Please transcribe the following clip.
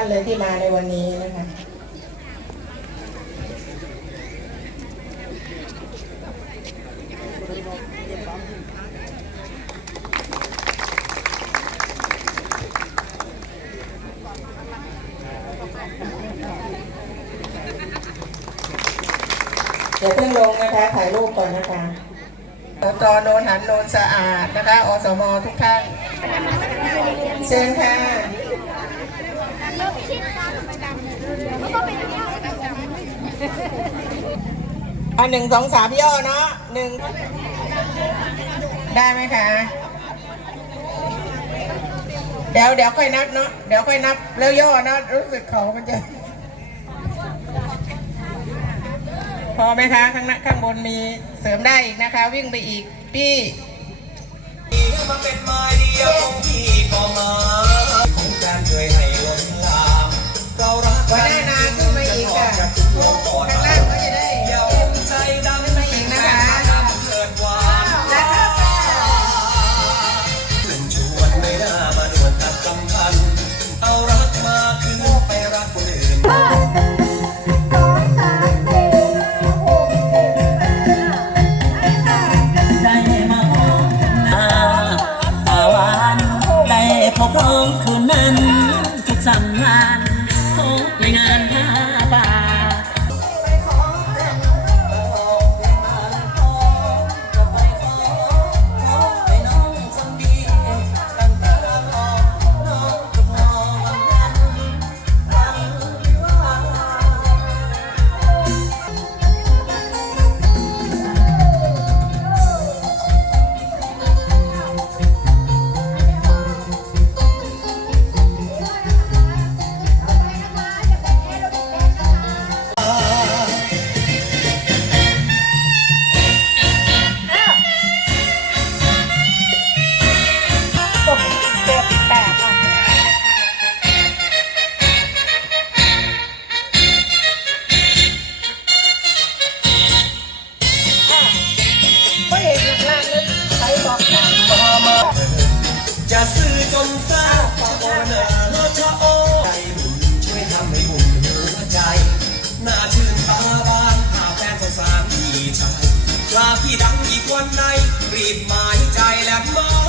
านเลยที่มาในวันนี้นะคะเดี๋ยวเพิ่งลงนะคะ ถ่ายรูปก่อนนะคะอบตโนนหันโนนสะอาดนะคะ อสมทุกท่าน เชิญค่ะ อันหนึ่งสองสามย่อเนาะหนึ่งได้ไหมคะเดี๋ยวเดี๋ยวค่อยนับเนาะเดี๋ยวค่อยนับแล้วย่อเนาะรู้สึกเขามันจะ พอไหมคะข้างหน้าข้างบนมีเสริมได้อีกนะคะ วิ่งไปอีกพี่ ถ้าพี่ดังอีกวันไหนรีบหมายใจและมอ